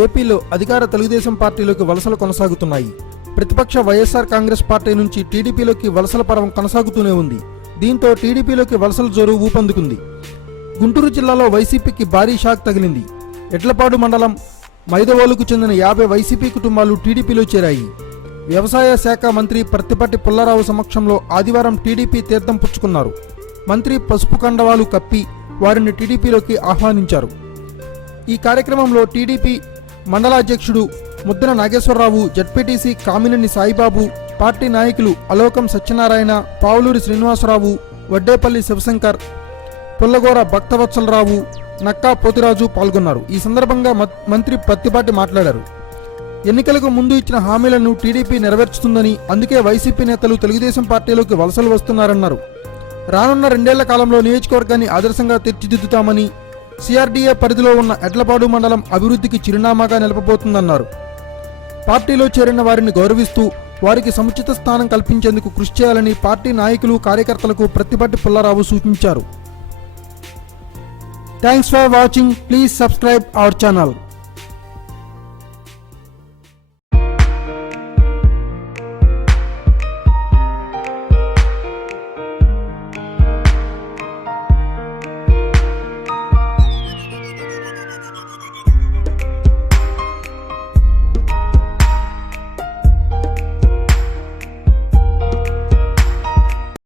ఏపీలో అధికార తెలుగుదేశం పార్టీలోకి వలసలు కొనసాగుతున్నాయి. ప్రతిపక్ష వైఎస్ఆర్ కాంగ్రెస్ పార్టీ నుంచి టీడీపీలోకి వలసల పర్వం కొనసాగుతూనే ఉంది. దీంతో టీడీపీలోకి వలసల జోరు ఊపందుకుంది. గుంటూరు జిల్లాలో వైసీపీకి భారీ షాక్ తగిలింది. ఎడ్లపాడు మండలం మైదవోలుకు చెందిన 50 వైసీపీ కుటుంబాలు టీడీపీలో చేరాయి. వ్యవసాయ శాఖ మంత్రి ప్రత్తిపాటి పుల్లారావు సమక్షంలో ఆదివారం టీడీపీ తీర్థం పుచ్చుకున్నారు. మంత్రి పసుపు కండవాలు కప్పి వారిని టీడీపీలోకి ఆహ్వానించారు. ఈ కార్యక్రమంలో TDP మండలాధ్యక్షుడు Mudra Nageswararao, ZPTC Kamineni Saibaba, party నాయకులు అలోకం సత్యనారాయణ, పావులూరి శ్రీనివాసరావు, వడ్డేపల్లి శివశంకర్, పుల్లగోర భక్తవత్సలరావు, నక్కా పోతిరాజు పాల్గొన్నారు. ఈ సందర్భంగా మంత్రి ప్రత్తిపాటి మాట్లాడారు. ఎన్నికలకు ముందు ఇచ్చిన హామీలను టీడీపీ నెరవేర్చుతుందని, అందుకే వైసీపీ నేతలు తెలుగుదేశం పార్టీలోకి వలసలు వస్తున్నారన్నారు. రానున్న 2 ఏళ్ల కాలంలో నియోజకవర్గాన్ని ఆదర్శంగా తీర్చిదిద్దుతామని, సిఆర్డీఏ పరిధిలో ఉన్న ఎడ్లపాడు మండలం అభివృద్ధికి చిరునామాగా నిలపబోతుందన్నారు. పార్టీలో చేరిన వారిని గౌరవిస్తూ వారికి సముచిత స్థానం కల్పించేందుకు కృషి చేయాలని పార్టీ నాయకులు, కార్యకర్తలకు ప్రత్తిపాటి పుల్లారావు సూచించారు. Thanks for watching. Please subscribe our channel.